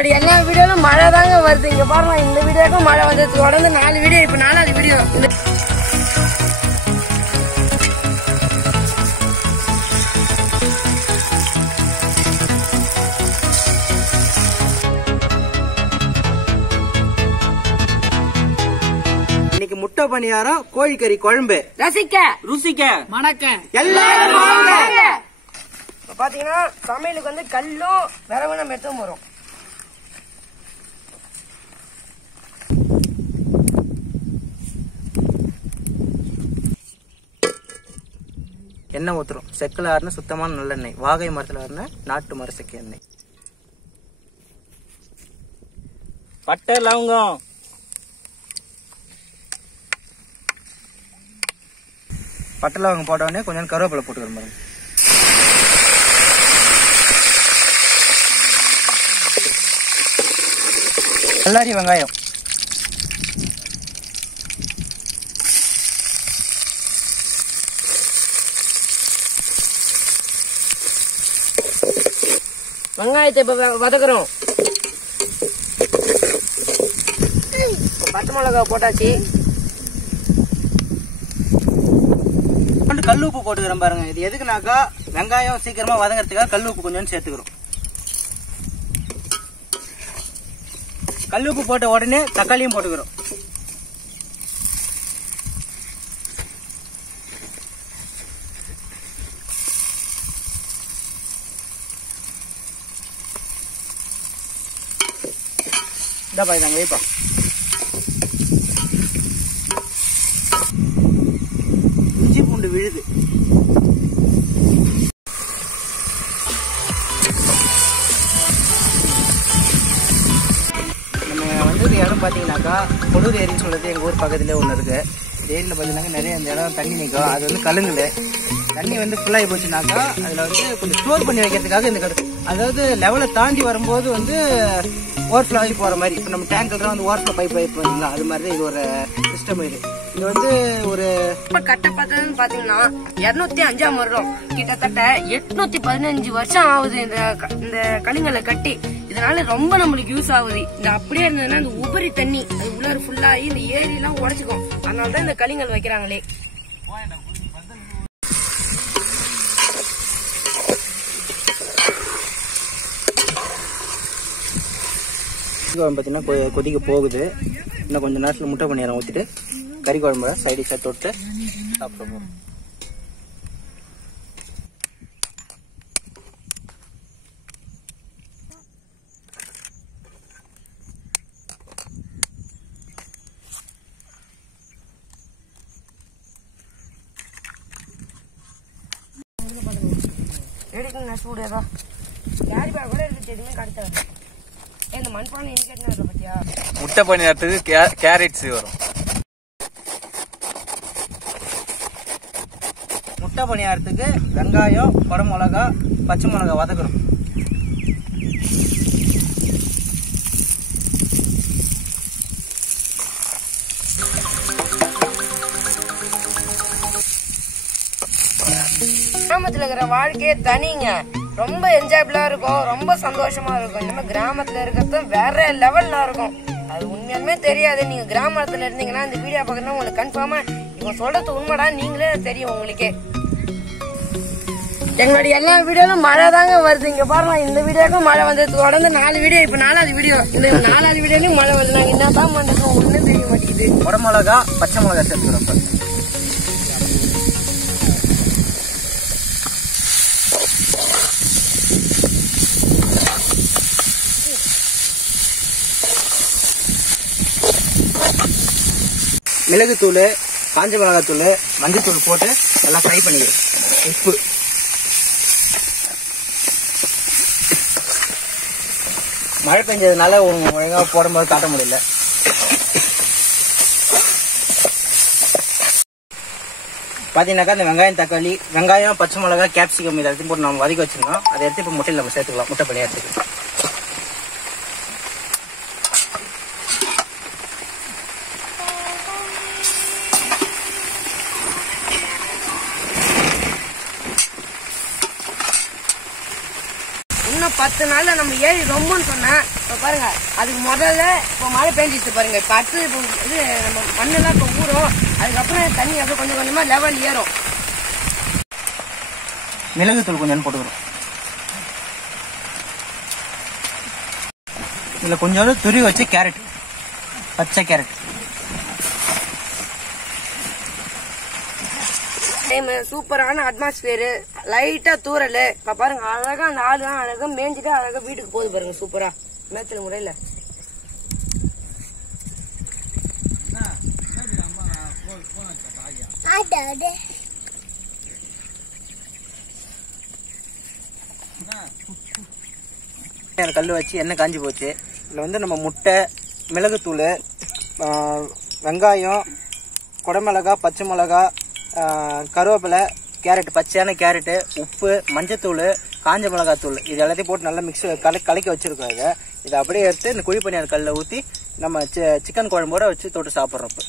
எல்லா வீடியோலும் மழை தாங்க வருது. இங்க பாருங்க, இந்த வீடியோக்கும் மழை வந்து தொடர்ந்து 4 வீடியோ, இப்ப 4வது வீடியோ. இன்னைக்கு முட்டை பணியாரம், கோழிக்கறி குழம்பு, ரசிக்க ருசிக்க மணக்க எல்லாரும் பாத்தீங்கன்னா சமையலுக்கு வந்து கல்லும் விரவும் நம்ம எடுத்து போறோம். எண்ணெய் ஊத்துறோம். செக்குல ஆறுன சுத்தமான நல்லெண்ணெய், வாகை மரத்துல ஆறுன நாட்டு மர செக்கு எண்ணெய், பட்டை லவங்கம், பட்டை லவங்கம் போட்ட உடனே கொஞ்சம் கருவேப்பிலை போட்டுக்கிறோம் பாருங்க. பல்லாரி வெங்காயம், வெங்காயத்தை இப்ப வதக்குறோம். பச்சை மிளகா போட்டாச்சு. கல் உப்பு போட்டுக்கிறோம் பாருங்க. இது எதுக்குனாக்கா வெங்காயம் சீக்கிரமா வதங்கறதுக்காக கல் உப்பு கொஞ்சம் சேர்த்துக்கிறோம். கல் உப்பு போட்ட உடனே தக்காளியும் போட்டுக்கிறோம். இந்த பாருங்க வைப்பா. இஞ்சி பூண்டு விழுது, நம்ம வந்து இடம் பாத்தீங்கன்னாக்கா கொடூர் ஏரின்னு சொல்றது எங்க ஊர் பக்கத்துல ஒண்ணு இருக்கு. ஏரியில பாத்தீங்கன்னா நிறைய அந்த இடம் தண்ணி நிற்கும். அது வந்து கலுங்குல தண்ணி வந்து ஃபுல்லாகி போச்சுனாக்கா அதுல வந்து கொஞ்சம் ஸ்டோர் பண்ணி வைக்கிறதுக்காக இந்த அதாவது லெவலை தாண்டி வரும்போது வந்து ஓவர்ஃப்ளோ ஆகி போற மாதிரி. இப்போ நம்ம டேங்கர்லாம் வந்து ஓவர்ஃப்ளோ பைப் வைப்போம்ல, அது மாதிரி இது ஒரு சிஸ்டம். இது வந்து ஒரு கட்ட பார்த்ததுன்னு பாத்தீங்கன்னா 205ஆம் வருடம், கிட்டத்தட்ட 815 வருஷம் ஆகுது இந்த கலிங்கலை கட்டி. இதனால ரொம்ப நம்மளுக்கு யூஸ் ஆகுது. இந்த அப்படியே இருந்ததுன்னா இந்த உபரி தண்ணி அது உள்ளார ஃபுல்லாகி இந்த ஏரி எல்லாம் உடச்சுக்கும். அதனாலதான் இந்த கலிங்கல் வைக்கிறாங்களே. பார்த்தீங்கன்னா கொதிக்க போகுது. இன்னும் கொஞ்சம் நேரத்தில் முட்டை பணியாரம் ஊற்றிட்டு கறி குழம்பு சைடிஷாக தொட்டு சாப்பிடுவோம். எடுக்கணும் சூடு ஏதோ கேரி பேக் கூட இருக்கு. எதுவுமே கடத்த இந்த மண்பானை என்ன பத்தியா முட்டை பணியாரத்துக்கு கேரட்ஸ் வரும். முட்டை பணியாரத்துக்கு வெங்காயம், குடமிளகா, பச்சை மிளகா வதக்குறோம். கிராமத்துல இருக்கிற வாழ்க்கையே தனிங்க. ரொம்ப என்ஜாயபிளா இருக்கும், ரொம்ப சந்தோஷமா இருக்கும். இந்த மாதிரி கிராமத்துல இருக்கிறது வேற லெவல்ல இருக்கும். அது உண்மையாலுமே தெரியாது. நீங்க கிராமத்துல இருந்தீங்கன்னா இந்த வீடியோ பாக்கணும் உங்களுக்கு கன்ஃபார்மா இவங்க சொல்றது உண்மைடா நீங்களே தெரியும் உங்களுக்கே. எங்களுடைய எல்லா வீடியோலும் மழை தாங்க வருது. இங்க பாருங்க, இந்த வீடியோக்கும் மழை வந்து தொடர்ந்து 4 வீடியோ, இப்ப 4வது வீடியோ. இந்த 4வது வீடியோலயும் மழை வருது. நாங்க என்னதான் பண்றோம் ஒண்ணும் தெரிய மாட்டேங்குது. குடமிளகா, பச்சை மிளகா சேர்த்துக்கிறோம். மிளகுத்தூள், காஞ்ச மிளகாத்தூள், மஞ்சத்தூள் போட்டு நல்லா ஃப்ரை பண்ணிக்கிறோம். உப்பு, மழை பெஞ்சதுனால ஒழுங்கா போடும்போது காட்ட முடியல. பாத்தீங்கன்னாக்கா இந்த வெங்காயம், தக்காளி, வெங்காயம், பச்சை மிளகா, கேப்சிகம் இதை எடுத்து போட்டு நம்ம வதக்கி வச்சிருந்தோம். அதை எடுத்து இப்போ முட்டையில் நம்ம சேர்த்துக்கலாம். முட்டை பணியாரத்துக்கு இன்னும் 10 இத்தனை நாள்ல நம்ம ஏறி ரொம்பன்னு சொன்னா இப்ப பாருங்க அதுக்கு முதல்ல இப்ப மழை பெஞ்சிச்சு பாருங்க. இப்ப அடுத்து இப்போ இது நம்ம மண்ணெல்லாம் இப்ப ஊறும். அதுக்கப்புறம் தண்ணி அப்படியே கொஞ்சம் கொஞ்சமா லெவல் ஏறும். மிளகுத்தூள் கொஞ்சம் போட்டுக்கிறோம். இதுல கொஞ்சோண்டு துருவி வச்சு கேரட், பச்சை கேரட். சூப்பரான அட்மாஸ்பியர், லைட்டா தூரல். இப்ப பாருங்க அழகா அந்த ஆளுதான் அழகா மேய்ஞ்சிட்டு அழகா வீட்டுக்கு போகுது பாருங்க. சூப்பரா மேய்ச்சல் முறையில கல் வச்சு எண்ணெய் காஞ்சி போச்சு. இதுல வந்து நம்ம முட்டை, மிளகுத்தூள், வெங்காயம், குடமிளகா, பச்சை மிளகா, கருவேப்பிலை, கேரட், பச்சையான கேரட்டு, உப்பு, மஞ்சத்தூள், காஞ்ச மிளகாத்தூள் இது எல்லாத்தையும் போட்டு நல்லா மிக்ஸ் கலக்கி வச்சிருக்கோம். இதை அப்படியே எடுத்து இந்த குழி பணியார கல்லில் ஊற்றி நம்ம சிக்கன் குழம்போட வச்சு தொட்டு சாப்பிட்றப்ப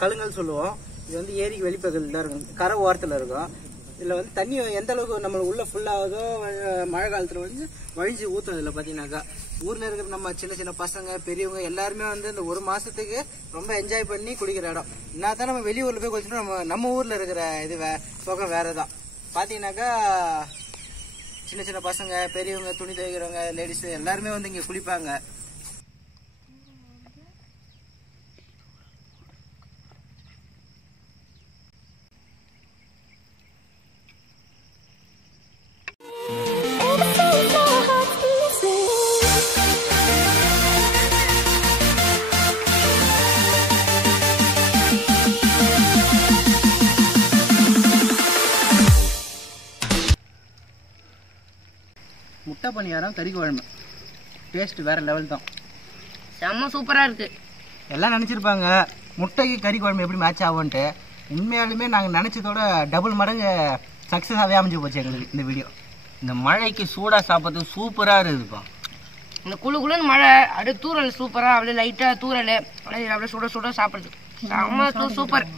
கழுங்கல் சொல்லுவோம். இது வந்து ஏரிக்கு வெளிப்பகுதியில் தான் இருக்கும், கரை ஓரத்தில் இருக்கும். இதில் வந்து தண்ணி எந்த அளவுக்கு நம்ம உள்ள ஃபுல்லாகுதோ மழை காலத்தில் வந்து வழிஞ்சு ஊற்றும். இதில் பார்த்தீங்கன்னாக்கா ஊரில் இருக்கிற நம்ம சின்ன சின்ன பசங்க பெரியவங்க எல்லாருமே வந்து இந்த ஒரு மாதத்துக்கு ரொம்ப என்ஜாய் பண்ணி குடிக்கிற இடம். என்ன தான் நம்ம வெளியூரில் போய் குடிச்சோம்னா நம்ம ஊரில் இருக்கிற இது சுகம் வேறு தான். பார்த்தீங்கன்னாக்கா சின்ன சின்ன பசங்க பெரியவங்க துணி துவைக்கிறவங்க லேடிஸ் எல்லாருமே வந்து இங்கே குளிப்பாங்க. முட்டை பணியாரம் கறி குழம்பு டேஸ்ட் வேற லெவல் தான், செம்ம சூப்பரா இருக்கு. எல்லாம் நினச்சிருப்பாங்க முட்டைக்கு கறி குழம்பு எப்படி மேட்ச் ஆகும்ன்ட்டு. உண்மையாலுமே நாங்கள் நினச்சதோட டபுள் மடங்கு சக்ஸஸாகவே அமைஞ்சு போச்சு எங்களுக்கு இந்த வீடியோ. இந்த மழைக்கு சூடாக சாப்பிட்றது சூப்பராக இருக்குதுப்பா. இந்த குளுன்னு மழை அப்படியே தூரல் சூப்பரா அப்படியே லைட்டா தூரல் அப்படியே சுட சுட சாப்பிடுறது செம்ம சூப்பர்.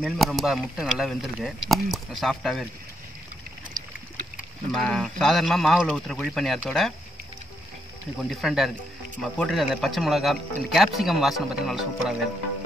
மேல்மை ரொம்ப முட்டை நல்லா வெந்திருக்கு, சாஃப்டாகவே இருக்குது. நம்ம சாதாரணமாக மாவில் ஊற்றுற குழி பணியாரத்தோட இது கொஞ்சம் டிஃப்ரெண்ட்டாக இருக்குது. நம்ம போட்டிருக்க அந்த பச்சை மிளகா, இந்த கேப்சிகம் வாசனை பார்த்தீங்கன்னா நல்லா சூப்பராகவே இருக்குது.